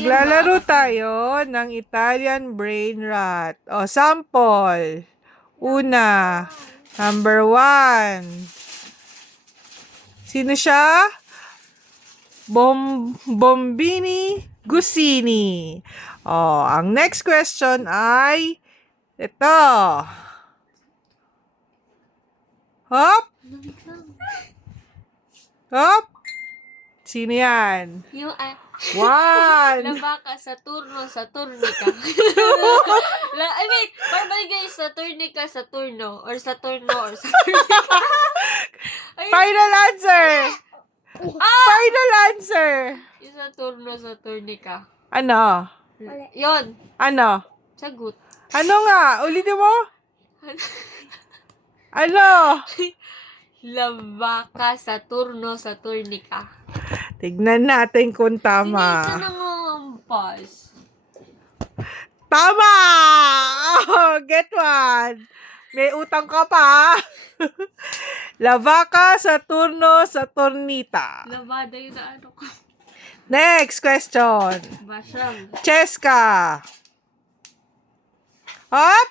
Maglalaro tayo ng Italian brain rot. O, sample. Una. Number 1. Sino siya? Bombini Guccini. O, ang next question ay ito. Hop! Hop! Sino yan? Yung, 1. Labaka, Saturno, Saturnica. I mean, barbay guys, Saturnica, Saturno. Or Saturno, or Saturnica. Final answer! Final answer! Yung Saturno, Saturnica. Ano? Yon, Ano? sagot. Ano nga? Ulitin mo? Ano? Labaka, Saturno, Saturnica. Tignan natin kung Hindi ka tama. nangangampas. Tama! Oh, get one. May utang ka pa. Lavaca, Saturno, Saturnita. Labada yun na ano ko. Next question. Basyang. Cheska. Hop!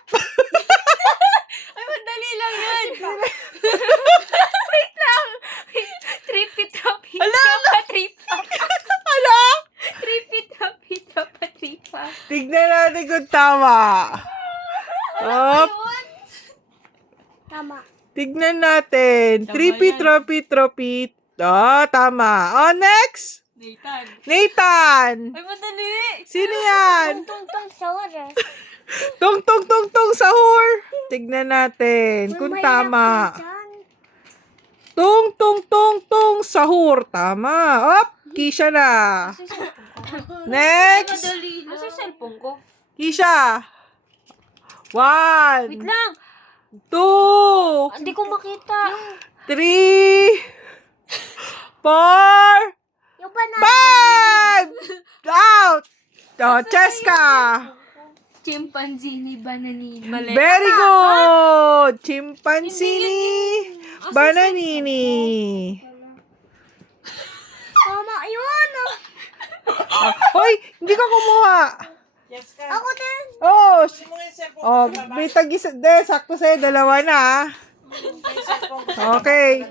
Ay, madali lang yan. Wait lang. Tripi-trapi. Ala! Trapa-tripa. Ano? Tripi-trapi. Trapa-tripa. Tignan natin kung tama. Hop! Tama. Tignan natin. Tama Tripi, yan. tropi, tropi. Oh, tama. Oh, next. Nathan. Nathan. Ay, madali. Sino yan? Tungtong sa oras. Tung, tung, tung, tung, sahur. Tignan natin kung tama. Tung, tung, tung, tung, sahur. Tama. Op, Kisha na. Ay, Next. madali lang. Asa yung cellphone ko? Kisha. 1, Wait lang. 2, Hindi ko makita. 3, 4, Yung banana. 5. Out. Oh, Cheska. Chimpanzee ni Bananini. Mali. Very good. Chimpanzini. Bananini. Tama yun. Hoy, hindi ka kumuha. Ako din. Oh, oh, may tag-isa. Sakto sa'yo. Dalawa na. Okay.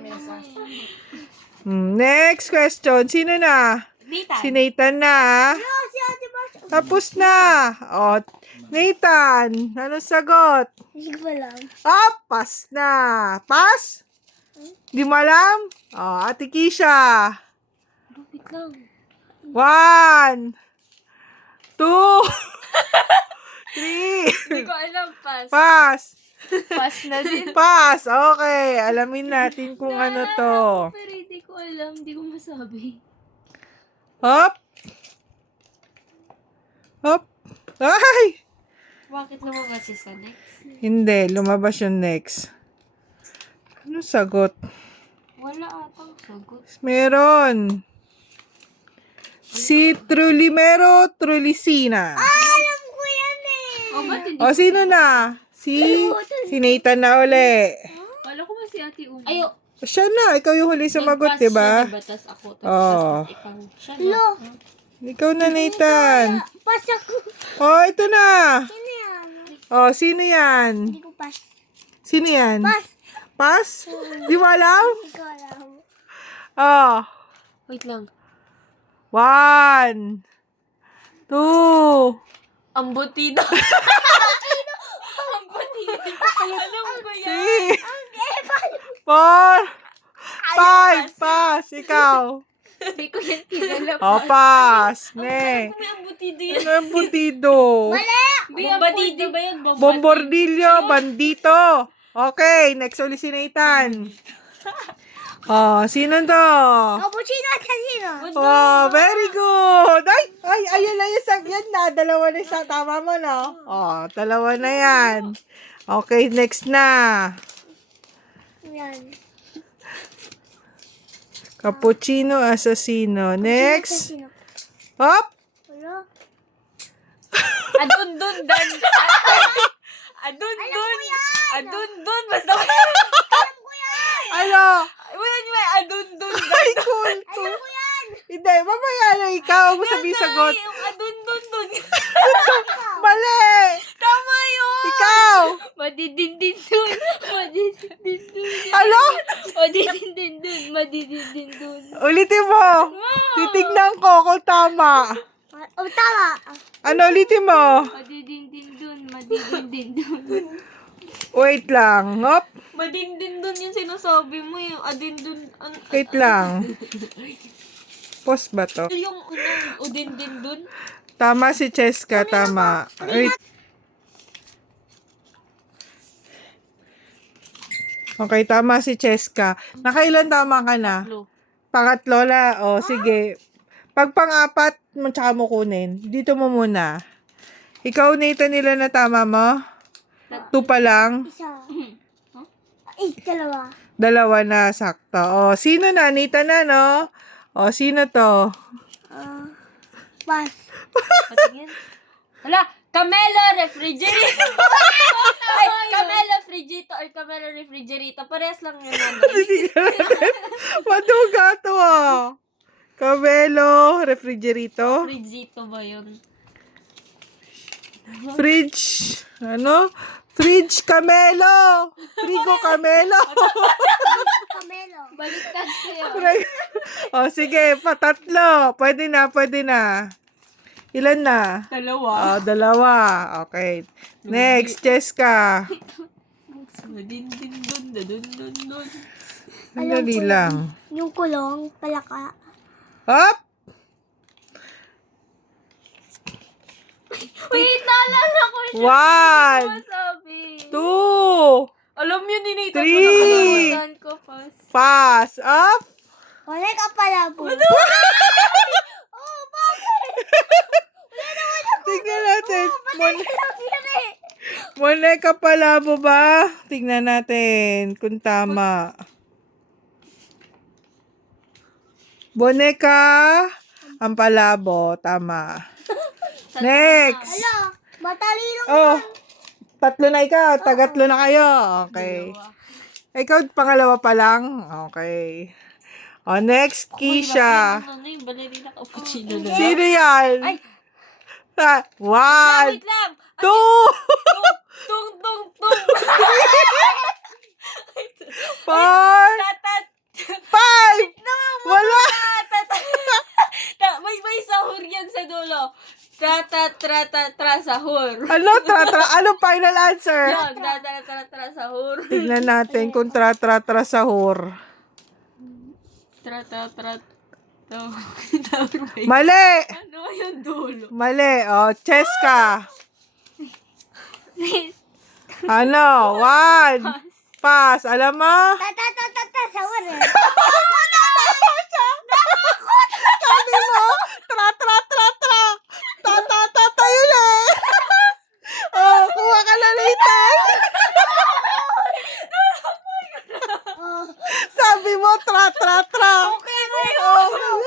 Next question. Sino na? Nathan. Si Nathan na. Si Ate Bash. Tapos na. Oh, Nathan. Anong sagot? Hindi ko alam. Ah, pass na. Pass? Di mo alam? Oh, Ate Kisha. Wait lang. 1, 2, 3. Hindi ko alam. Pass. Pass. Pass na din. Pass. Okay. Alamin natin kung ano to. Pero hindi ko alam. Hindi ko masabi. Hop. Hop. Ay! Bakit naman kasi sa next? Hindi. Lumabas yung next. Ano sagot? Wala atang sagot. Meron. Si Trulimero Trulicina. Alam ko yan eh. Oh, ba't hindi? O, sino na? Si Nathan na uli. Kala ko ba si Ate Uma? Ayo. Siya na. Ikaw yung huli sumagot, diba? Tapos ako. Tapos Oo. ikaw. Siya na. Lo. Ikaw na, Nathan. Pas ako. Oh, ito na. Sino yan? Oh, sino yan? Hindi ko pas. Sino yan? Pas. Pass? Di mo alam? Hindi ko alam. Oh. Wait lang. 1, 2, Ang butido. Ang butido. Alam ko yan. 3, 4, 5. Pass. Ikaw. Hindi ko yan kilala. Oh, pass. Ne. May ang butido yan. Ano yung butido? Bombadido ba yun? Bombordillo, bandito. Okay, next ulit si Nathan. Oh, sino to? Cappuccino at sino? Oh, very good. Ay, ayun na yung yan na. Dalawa na yung tama mo, no? Oh, dalawa na yan. Okay, next na. Yan. Cappuccino Assassino. Next. Sino? Hop. Wala. Adun-dun dan. Adun-dun. Adun-dun. Basta Alam ko yan. Ano? wala niyo may adun-dun dan. Ay, cool. Alam ko yan. Hindi, mamaya na ikaw. Huwag mo sabihin sagot. Yung adun Mali! Tama yun! Ikaw! Madidindin dun. Madidindin dun. Ano? Madidindin dun. Madidindin dun. Ulitin mo. Titignan ko kung tama. Oh, tama. Ano ulitin mo? Madidindin dun. Madidindin dun. Wait lang. Hop. Madindin dun yung sinasabi mo. Yung adindun. Wait lang. Pause ba to? Yung udindin dun. Tama si Cheska, tama. Wait. Okay, tama si Cheska. Nakailan tama ka na? Lo. Pangatlo la. O, sige. Pag pang-apat, tsaka mo kunin. Dito mo muna. Ikaw, Nathan, nila na tama mo? 2 pa lang. Isa. Ay, dalawa. Dalawa na, sakto. O, sino na? Nathan na, no? O, sino to? Pas. Patingin. Wala. Camelo refrigerator. Ay, Camelo frigito or Camelo refrigerator. Parehas lang yun. Maduga to, ah. Cabelo, refrigerator, Frigito ba yun? fridge, ano? Fridge Camelo. Frigo Camelo. Camelo. Baliktad sa'yo. O, sige, patatlo. Pwede na, pwede na. Ilan na? Dalawa. O, 2. Okay. Next, Cheska. Madindin dun. Dun. Ang dali lang. Yung kulong, palaka. Hop! Wait, naalala ko siya. 1, Masabi. 2, Alam yun, ninita ko 3. nakalimutan ko fast. pass. Up! Wala ka pala po. Tignan natin. eh. Moneka palabo ba? Tignan natin kung tama. Boneka ang palabo. Tama. Next. Hala, matalino. Oh, 3 na ikaw. Tagatlo na kayo. Okay. Ikaw, pangalawa pa lang. Okay. Oh, next, Kisha. Ano yung balerina cappuccino na? Sino yan? Ay. 1, Wait lang. 2, Tung. 4, 5. Tatat. Wala. May sahur yan sa dulo. Tra sahur. Ano? Ano final answer? Yun, tra sahur. Tignan natin kung tra sahur. Tra. Mali! Ano yung dulo? Mali. O, Cheska. Ano? 1. Pass. Alam mo? Sahur eh. Sabi mo? Ta yun eh. Oh, kuha ka na Nathan. Oh. Sabi mo, tra. Okay na yun. Oh.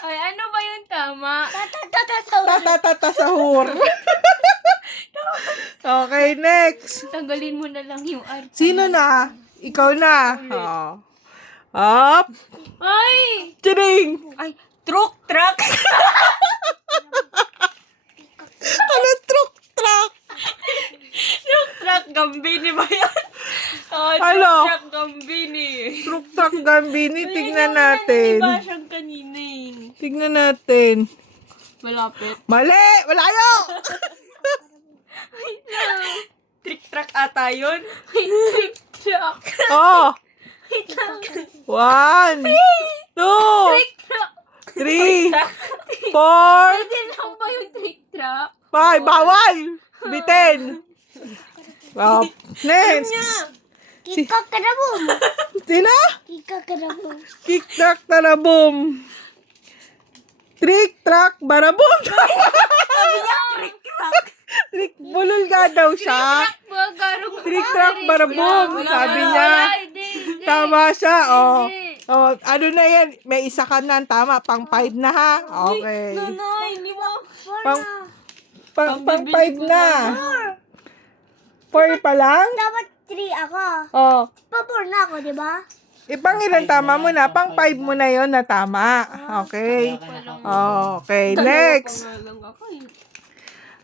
Ay, ano ba yung tama? Sahur. Sahur. Okay, next. Tanggalin mo na lang yung art. Sino na? Ikaw na. Oh. Up. Ay! Tiring. Ay, truck. Ano truck? Truck Gambini ba yan? Oh, Ano? Truck Gambini. Truck Gambini. Tignan natin. Diba siyang kanina eh. Tignan natin. Malapit. Mali! Malayo! Trick truck ata yun. Trick truck. Oh! Wait lang. 1, 2, Trick truck. 3, 4, Pwede lang ba yung trick truck? 5. Bawal! Bitin! Oh, next! Kika ka na boom. Sino? Kika ka na boom. Kick track tarabom. Trick track barabom. Sabi niya, trick truck. Trick bulol nga daw siya. Trick track barabom. Sabi niya. Tama siya. Oh. Oh, ano na yan? May isa ka na. Tama. Pang 5 na ha. Okay. Nanay, hindi mo. Pang 5 na. 4 pa lang? Dapat 3 ako. Oh. Pa-4 na ako, di ba? Pang ilan tama mo na? Pang 5 mo na yon na tama. Okay. Okay. Next.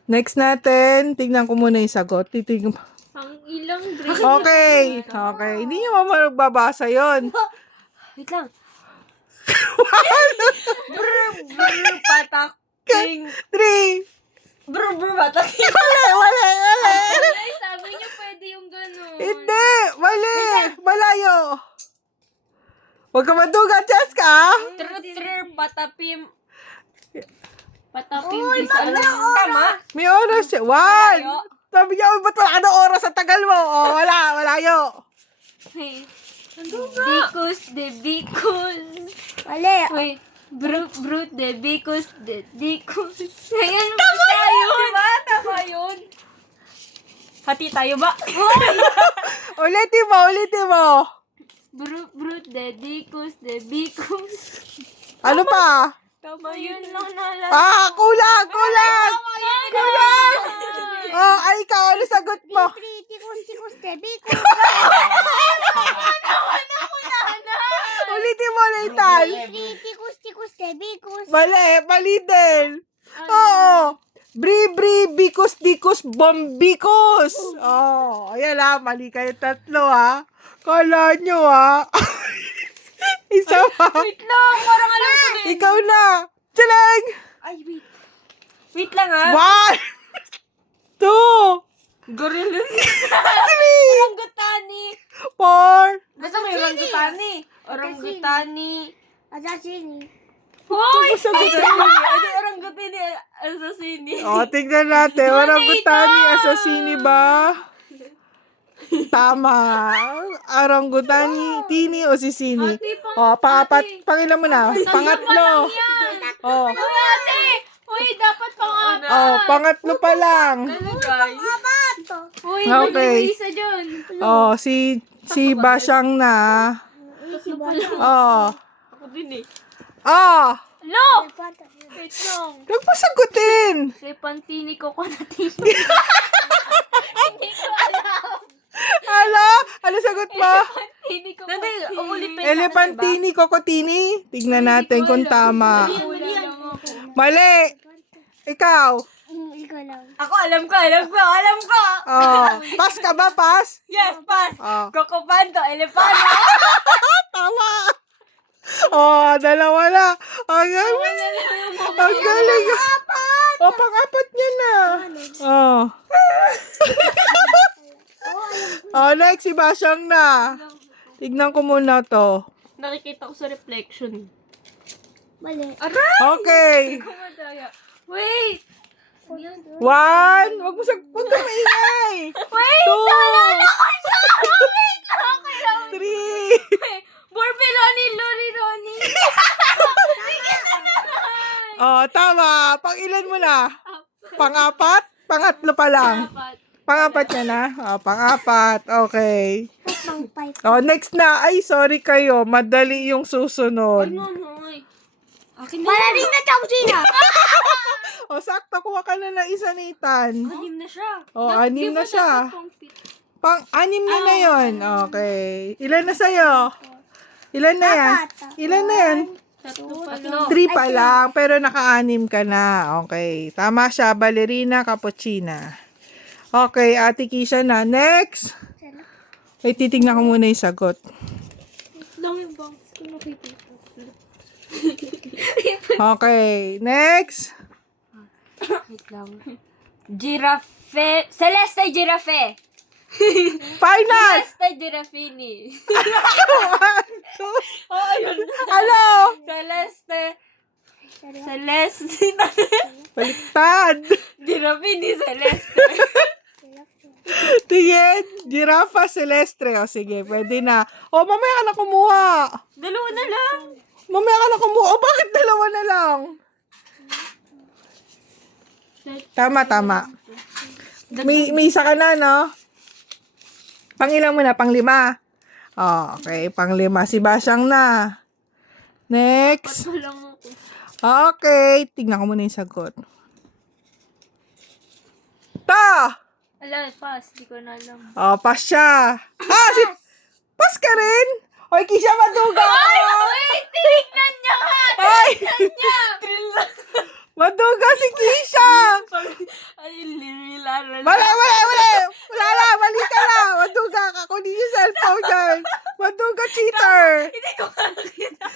Next natin, tignan ko muna yung sagot. Titignan. Ang ilang drink. Okay. Okay. Hindi nyo magbabasa yon. Wait lang. Brr, pataking. 3. Brr, pataking. Wala. Ay, sabi niyo pwede yung ganun. Hindi. Mali. Malayo. Huwag ka maduga, Jessica. Trr, patapim. Patapim. Tama. May oras siya. 1. Malayo. Sabi niya, ba't wala ka ng oras sa tagal mo? Oh, wala. Malayo. Because the because. Mali. Wait. Brut de because de because. Ayan ba tayo? Diba? Tama yun. Hati tayo ba? Ulitin mo. Brut de because de because. Ano pa? Tama yun lang nalala. Kulang. Kulang! Oh, ay, ikaw, ano sagot mo? Tikos, tebikos. Ulitin mo, Nathan. Tikos, tebikos. Mali din. Oo. Bri, bikos, bombikos. Oh, ayan ha, mali kayo tatlo ha. Kala nyo ha. Isa pa. Wait lang, parang alam ko din. Ikaw na. Tsaleng! Ay, wait. Wait lang 1, ah. 2, Gorilla. 3, Orangutani. 4. Basta may orangutani. Orangutani. Asasini. Hoy! Orangutani. Ano orangutani? Assassini. O, tignan natin. Orangutani, assassini ba? Tama. Orangutani, tini o sisini. O, pangilan mo na. Pangatlo. O, Uy, dapat pang-apat. pangatlo pa lang. Ano guys? Uy, Okay. may isa dyan. O, si Basyang na. O. Ako din eh. Lo! Wait lang. Huwag mo sagutin. Lepantini ko konatini. Hindi ko alam. Ano sagot mo? Lepantini ko konatini. Elefantini, kokotini. Tignan natin kung tama. Mali. Ikaw. Ikaw lang. Ako alam ko. Pass ka ba? Pass? Yes, pass. Oh. Kokopanto, elephano. Tama. Dalawa na. Ang galing. Ang galing. Pang-apat niya na. Next, si Basyang na. Tignan ko muna to. Nakikita ko sa reflection. Mali. Okay. Kumadaya. Wait! 1. Huwag ka maingay. Wait! 2. 3. Borbeloni, Lori. Tama. Pang-ilan mo na? Pang-apat? Pangatlo pa lang. Pang-apat niya na? Pang-apat. Okay. Next na. Ay, sorry kayo. Madali yung susunod. No. Akin na. Wala rin na chowchina. Sakto. Kuha ka na ng isa, Nathan. 6 na siya. 6 na siya. Pang-anim na yun. Okay. Ilan na sa'yo? Ilan na yan? Ilan na yan? 3 3 pa lang, pero naka-anim ka na. Okay. Tama siya. Ballerina, cappuccina. Okay, Ate Kisha na. Next. Ay, titignan ko muna yung sagot. Okay. Next. Wait lang. Giraffe. Celeste Giraffe. Final. Celeste Girafini. Ayun. Ano? Celeste. Celeste. Baliktad. Girafini, Celeste. Tingin. Giraffa Celestre. O, sige. Pwede na. Mamaya ka na kumuha. Dalawa na lang. Mamaya ka na kumuha. Bakit dalawa na lang? Tama. May isa ka na, no? Pangilan mo na? Pang-5. Okay. Pang-5. Si Basyang na. Next. Walang ako. Okay. Tingnan ko muna yung sagot. Ala, pass. Di ko na alam. Pass siya. Pass ka rin? Hoy, Kisha, maduga ka. Wait! Tinignan niya nga! Hoy! Niya! Maduga si Kisha. Ay, Mali! Wala na! Mali ka na! Maduga ka! Kunin yung cellphone dyan! Maduga, cheater! Hindi ko nakakita.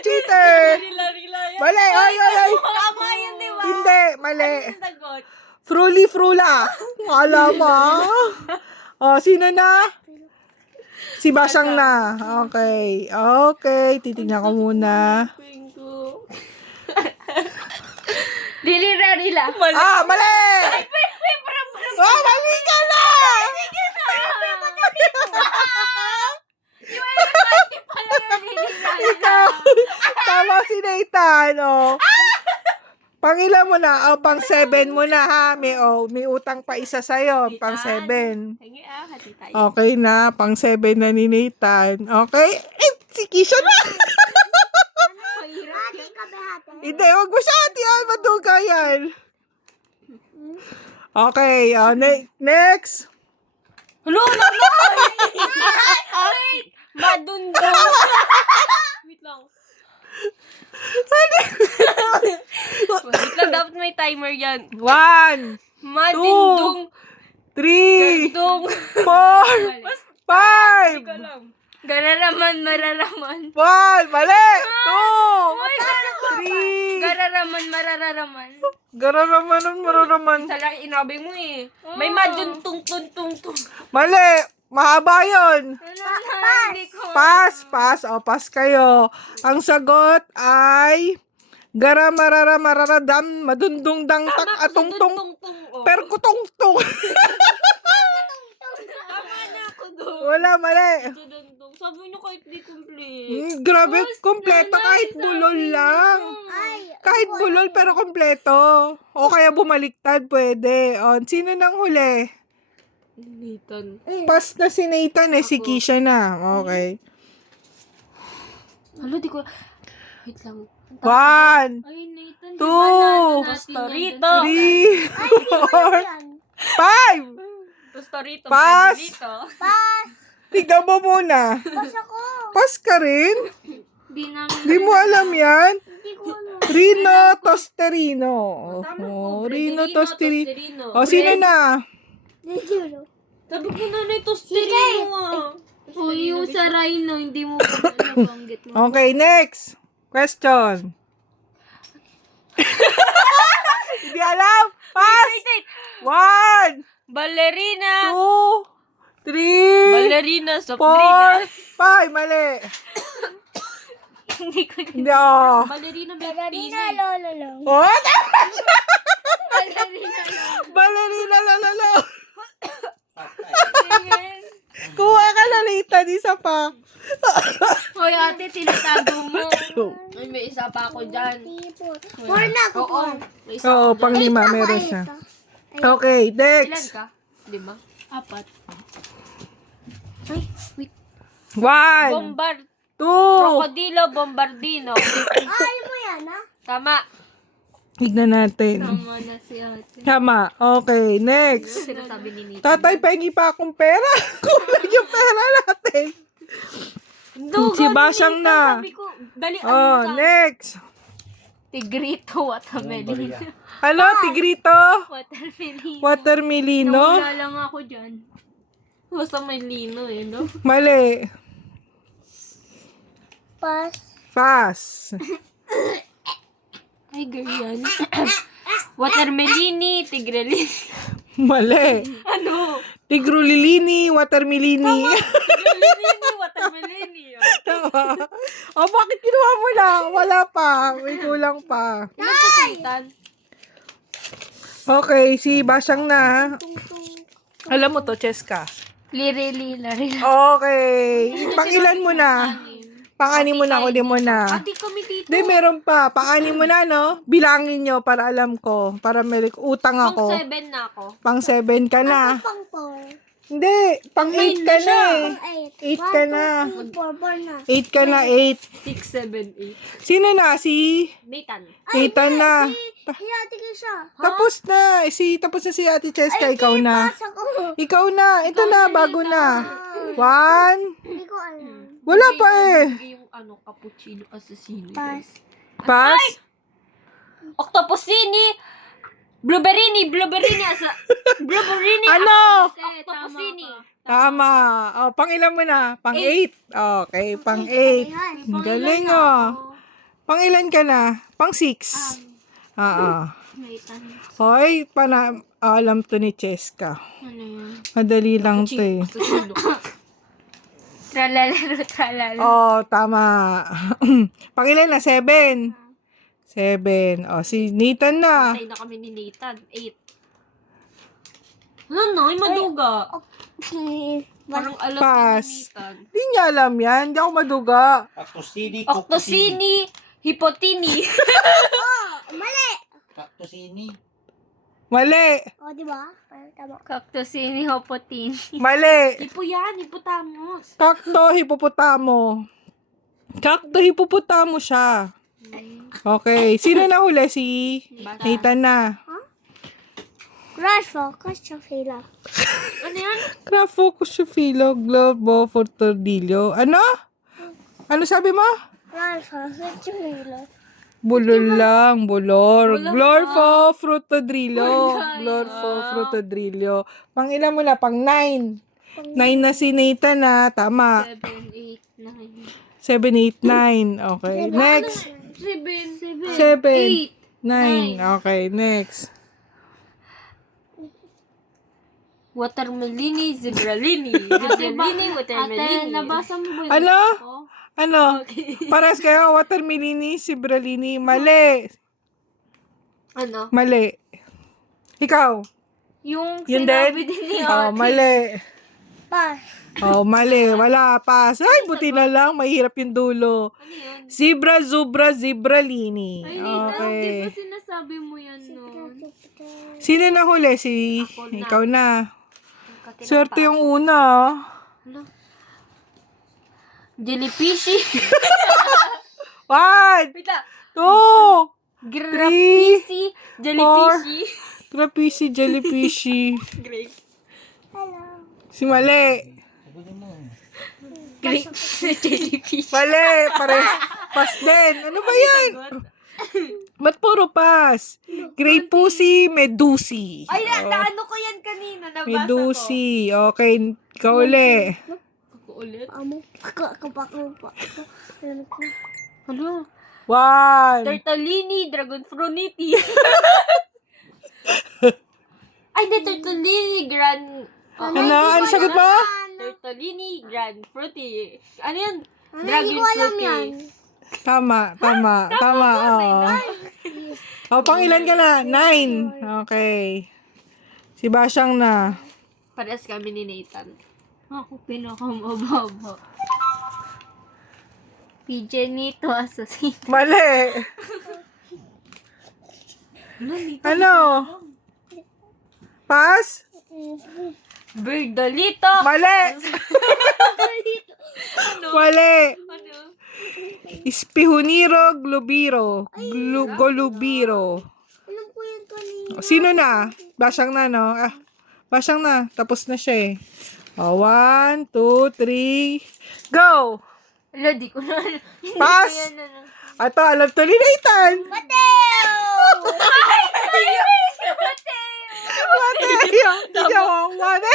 Cheater! Rila yan. Mali! Ay! Tama yun, di ba? Hindi! Mali! Ano yung sagot? Frula! Wala mo! Oh, sino na? Si Basang na. Okay. Titignan ko muna. Rila. Mali. Ah, mali! Wait, Oh, mali ka na! Ikaw! Tama si Nathan, oh. Pangilan mo na, pang 7 mo na ha. May utang pa isa sa'yo, pang 7. Hingi hati tayo. Okay na, pang 7 na ni Nathan. Okay? Si Kisha na! Mahirap Hati ka ba hati? Hindi, huwag mo siya hati, maduga yan. Okay, next. Hello, no! Wait! Madundong! Wait lang. Wait lang, dapat may timer yan. 1, Madundong! 3, Gandong! 4, 5, Gararaman, mararaman. 1, mali! 2, 3, Gararaman, marararaman. mararaman. Sa laki inabi mo eh. May maduntong tung. Mali! Mahaba yun. Hindi ko. Pass. Pass kayo. Ang sagot ay marararadam, madundong dangtak atungtong, Tung. perkutungtong. Tama na ako doon. Wala, mali. Dudundong. Sabi nyo kahit di complete. Grabe, kompleto kahit bulol lang. Kahit bulol pero kompleto. O kaya bumaliktad, pwede. O, sino nang huli? Nathan. Pass na si Nathan si Kisha na. Okay. Halo, di ko... Wait lang. 1, Ay, Nathan. 2, Tostorito. 3, 4, 5. Tostorito. Pass. Pass. Tignan mo muna. Pass ako. Pass ka rin? Di namin... Di mo alam yan? Hindi ko alam. Rino Tosterino. Tama Oh, po. Rino Frederino Tosterino. O, sino na? Hindi ko. Sabi ko na na Tostorino ah. O, yung sa Rhino, hindi mo pa nabanggit mo. Okay, next. Question. Hindi alam. Pass. Wait. 1, Ballerina. 2, 3, Ballerina Soprina. 4, 5. Mali. Hindi ko Hindi, oh. Ballerina may Ballerina pisay. lolo lang. Oh, tama siya. Ballerina. Ballerina, lalo. Kuha ka na Nathan, isa pa. Hoy ate, tinatago mo. Ay, may isa pa ako dyan. 4 na ako. Oo. May isa Oo, ako pang dyan. 5 meron siya. Okay, Ilan next. ka? 5? 4. Ay, wait. 1, Bombard. 2. Crocodilo Bombardino. Ayaw mo yan, ha? Tama. Tignan natin. Tama na si ate. Tama. Okay, next. Sinasabi ni Nita. Tatay, pahingi pa akong pera. Kulang yung pera natin. Si Basyang na. Sabi ko, dali Oh, next. Tigrito, watermelon. Ano, tigrito? Watermelon. Watermelino? Nawala lang ako dyan. Basta may lino eh, no? Mali. Pass. Pass. Ay, girl yan. Watermelini, tigrelini. Mali. Ano? Tigrulilini, watermelini. Tigrelini, watermelini. Tama. Oh, bakit kinuha mo na? Wala pa. May kulang pa. Ilan sa Satan? Okay, si Basyang na. Alam mo to, Cheska. Lirili, larila. Okay. Pangilan mo na. Pang-ani mo na, uli mo na. Ati kami dito. Hindi, meron pa. Pang-ani mo na, no? Bilangin nyo para alam ko. Para may utang Pang ako. 7 na ako. Pang 7 ka na. Pang 4. Hindi, pang 8 ka na eh. Pang 8. 8 ka na. 4 na. 8 ka na, 8. 6, 7, 8. Sino na? Si Nathan. Nathan na. Hiyati ka siya. Tapos na. Tapos na si Ate Cheska. Ikaw na. Pass ako. Ikaw na. Ito na, bago na. 1. Hindi ko alam. Wala pa eh. Yung ano, cappuccino assassino. Pass. Pass. Octopusini. Blueberry, Ano? Octopusini. Tama. Oh, pang ilan mo na? Pang 8. Okay, pang 8. Ang galing oh. Pang ilan ka na? Pang 6. Oo. Hoy, alam to ni Cheska. Ano yun? Madali lang to eh. Tralala. Oh, tama. Pang ilan na? 7. 7. Oh, si Nathan na. Patay na kami ni Nathan. 8. Ano na? Ay, maduga. Parang alam Pass. ni Nathan. Hindi niya alam yan. Hindi ako maduga. Cactusini, Octosini, Hipotini. Mali! Cactusini. Mali. O, di ba? Tama. Cactusini, Hipotini. Mali. Hipo yan, hipotamos. Kakto, hipopotamo. Kakto, hipopotamo siya. Okay. Sino na huli? Si Nathan na. Crush focus sa fila. Ano yan? Craft focus yung filo, globo for tordillo. Ano? Ano sabi mo? Crush focus sa fila. Bulol lang, bulor. Glorfo fruttodrillo. Glorfo fruttodrillo. Pang ilan mo na? Pang 9. 9 na si Nathan na. Tama. 7, 8, 9. 7, 8, 9. Okay. Next. 7, 7, 9. Okay, next. Watermelini, zebralini. Zebralini, watermelini. Ate, nabasa mo ba Ano? Ano? Paras kayo, watermelini, sibralini. Mali. Ano? Mali. Ikaw. Yung Yun sinabi din? din ni Oh, ate. mali. Pass. Oh, mali. Wala. Pass. Ay, buti na lang. Mahirap yung dulo. Ano yun? Zebra, zubra, zebralini. Ay, Nita, di ba Okay. sinasabi mo yan noon? Sino na huli? Si... Ako na. Ikaw na. Swerte yung una. ah. Ano? Jellyfishy. 1, Wait lang. 2, Grapisi. Jellyfishy. trapisi, jellyfishy. Grape. Hello. Si Mali. Sagutin mo. Grape. Jellyfish. Mali. Pare. Pass din. Ano ba yan? Ba't puro pass? Grape pussy, medusi. Ay, naano ko yan kanina. Nabasa ko. Medusi. Okay. Ikaw uli. Ako ulit. Amo. Ako pa. Ano? 1. Tortellini, dragon fruity. Ay, hindi. Tortellini, grand... Ano? Ano sagot mo? Tortellini, grand fruity. Ano yan? Hindi Dragon ko alam fruity. yan. Tama. Oo. O, pang ilan ka na? 9. Okay. Si Basyang na. Parehas kami ni Nathan. Ako pinakamababa. PJ Nito Assassin. Mali. Ano? Pass? Birdolito. Mali. Mali. Ano? Ispihuniro, glubiro. Golubiro. Ano po yan kanina? Sino na? Basyang na, no? Ah, Basyang na. Tapos na siya eh. O, 1, 2, 3. Go! Wala, di ko na. Hindi Pass. ko yan, ano. Ato, alam to ni Nathan. Mateo! Mateo. Hindi ako mali.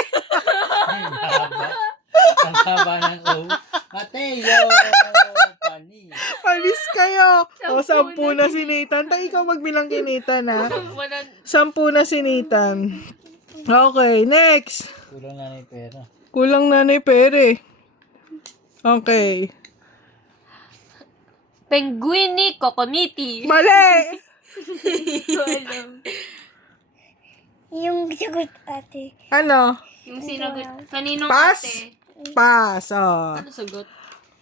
Ang haba ng O. Mateo! Pani. Palis kayo. O, 10 na si Nathan. Tayo ikaw magbilang kay Nathan, ha? 10 na si Nathan. Okay, next. Kulang na ni pera. Kulang nanay pere. Okay. Penguini Coconiti. Mali! Hindi ko alam. Yung sagot ate. Ano? Yung sinagot. Kaninong Pass? ate? Pass, oh. Ano sagot?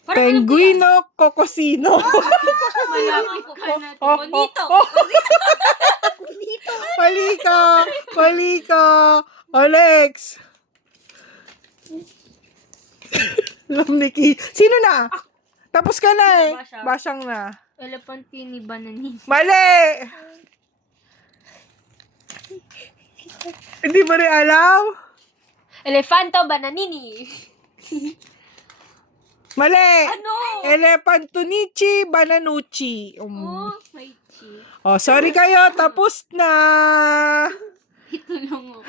Penguino Cocosino. Malapit ka na. Bonito. Mali ka. Alex. Lamniki. Sino na? Tapos ka na eh. Basyang na. Elefantini Bananini. Mali! Hindi ba rin alam? Elefanto Bananini. Mali! Ano? Elefantonichi Bananucci. Oh, may chi. Oh, sorry kayo. Tapos na. Lungo.